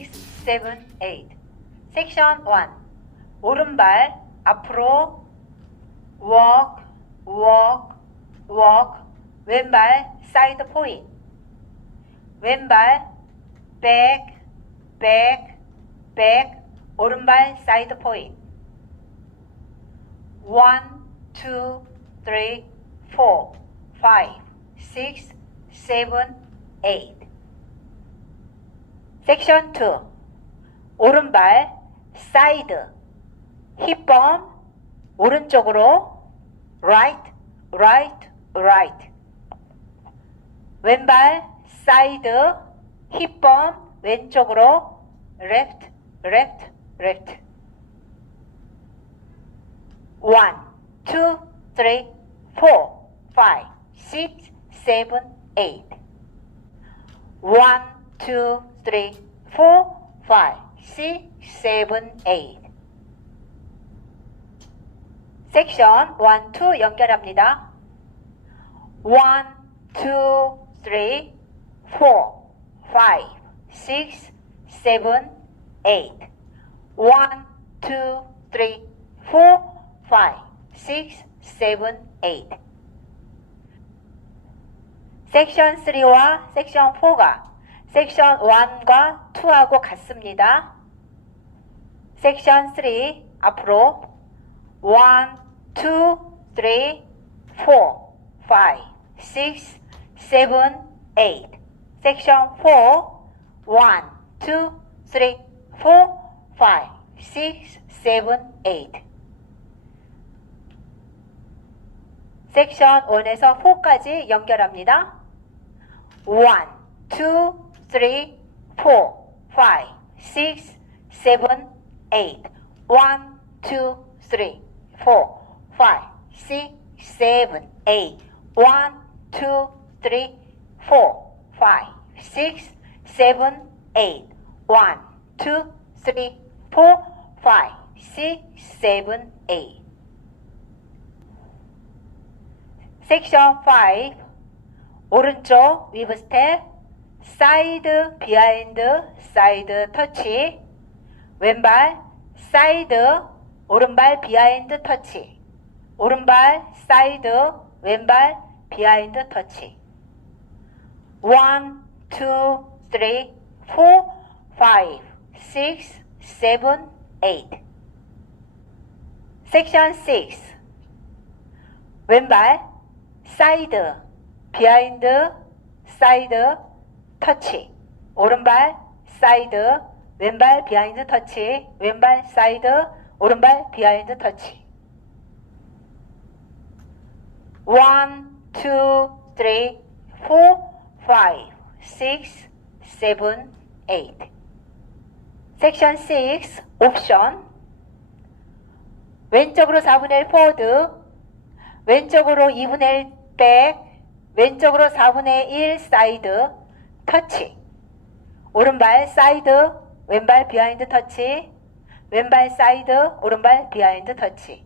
5, 6, 7, 8. 섹션 1. 오른발 앞으로 walk, walk, walk. 왼발 사이드 포인. 왼발 back, back, back. 오른발 사이드 포인. 1, 2, 3, 4, 5, 6, 7, 8. 섹션 2. 오른발 사이드 힙범 오른쪽으로 right right right 왼발 사이드 힙범 왼쪽으로 left left left 1 2 3 4 5 6 7 8 1 2 3 4 5 6 7 8 섹션 1 2 연결합니다. 1 2 3 4 5 6 7 8 1 2 3 4 5 6 7 8 섹션 3와 섹션 4가 섹션 1과 2하고 같습니다. 섹션 3 앞으로 1, 2, 3, 4, 5, 6, 7, 8 섹션 4 1, 2, 3, 4, 5, 6, 7, 8 섹션 1에서 4까지 연결합니다. 1, 2, 3, 4, 5, 6, 7, 8. 1, 2, 3, 4, 5, 6, 7, 8. 1, 2, 3, 4, 5, 6, 7, 8. 1, 2, 3, 4, 5, 6, 7, 8. 섹션 5 오른쪽 위브 스텝 사이드 비하인드 사이드 터치. 왼발 사이드 오른발 비하인드 터치. 오른발 사이드 왼발 비하인드 터치. 1 2 3 4 5 6 7 8 섹션 6 왼발 사이드 비하인드 사이드 터치. 오른발 사이드 왼발 비하인드 터치. 왼발 사이드 오른발 비하인드 터치. 1 2 3 4 5 6 7 8 섹션 6 옵션 왼쪽으로 4분의 1 포워드 왼쪽으로 2분의 1 백, 왼쪽으로 4분의 1 사이드, 터치. 오른발 사이드, 왼발 비하인드 터치. 왼발 사이드, 오른발 비하인드 터치.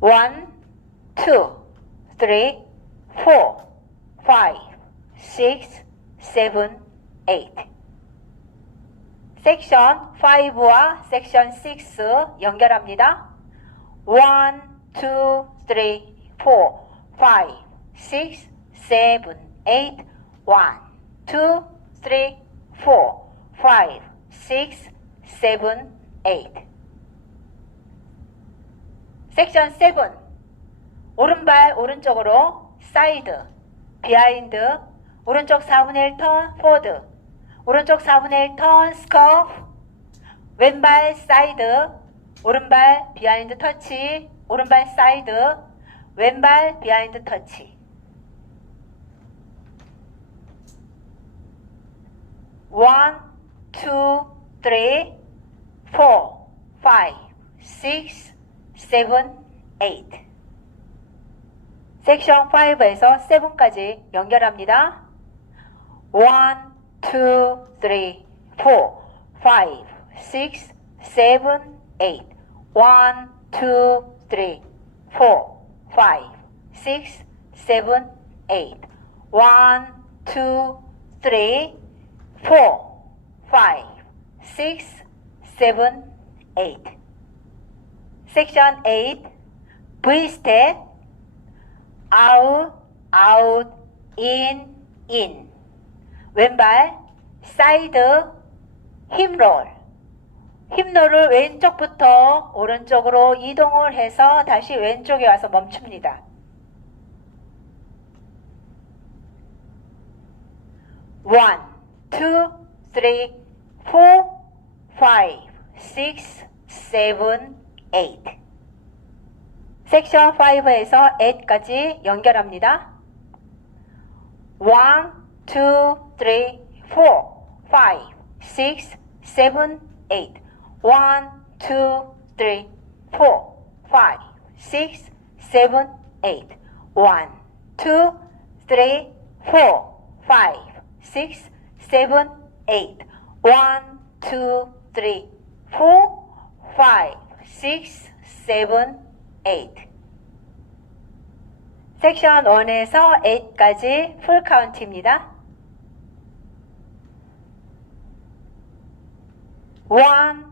원, 투, 쓰리, 포, 파이브, 식스, 세븐, 에이트. 섹션 5와 섹션 6 연결합니다. 1, 2, 3, 4, 5, 6, 7, 8, 1, 2, 3, 4, 5, 6, 7, 8. 섹션 7 오른발 오른쪽으로 사이드 비하인드 오른쪽 4분의 1 턴 포드 오른쪽 4분의 1 턴 스커프 왼발 사이드 오른발 비하인드 터치 오른발 사이드 왼발 비하인드 터치 1, 2, 3, 4, 5, 6, 7, 8 섹션 5에서 7까지 연결합니다. 1, 2, 3, 4, 5, 6, 7, 8. 1, 2, 3, 4, five, six, seven, eight. One, two, three, four, five, six, seven, eight. Section eight, Please step, out, out, in, in. 왼발, 사이드, 힘 롤. 힙롤을 왼쪽부터 오른쪽으로 이동을 해서 다시 왼쪽에 와서 멈춥니다. one, two, three, four, five, six, seven, eight. 섹션 5에서 8까지 연결합니다. one, two, three, four, five, six, seven, eight. One, two, three, four, five, six, seven, eight. one, two, three, four, five, six, seven, eight. one, two, three, four, five, six, seven, eight. 섹션 1에서 8까지 풀 카운트입니다. one,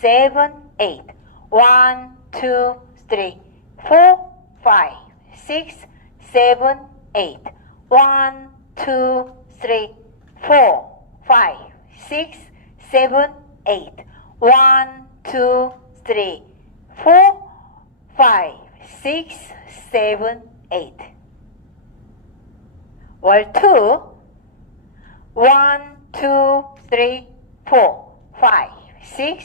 seven, eight. one, two, three, four, five, six, seven, eight. one, two, three, four, five, six, seven, eight. one, two, three, four, five, six, seven, eight. 월 2, one, two, three, four, five, six,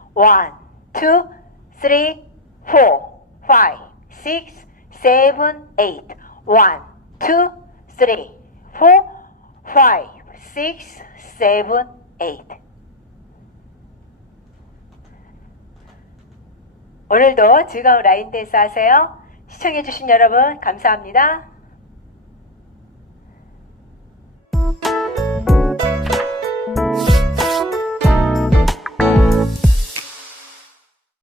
One, two, three, four, five, six, seven, eight. one, two, three, four, five, six, seven, eight. 오늘도 즐거운 라인 댄스 하세요. 시청해주신 여러분 감사합니다.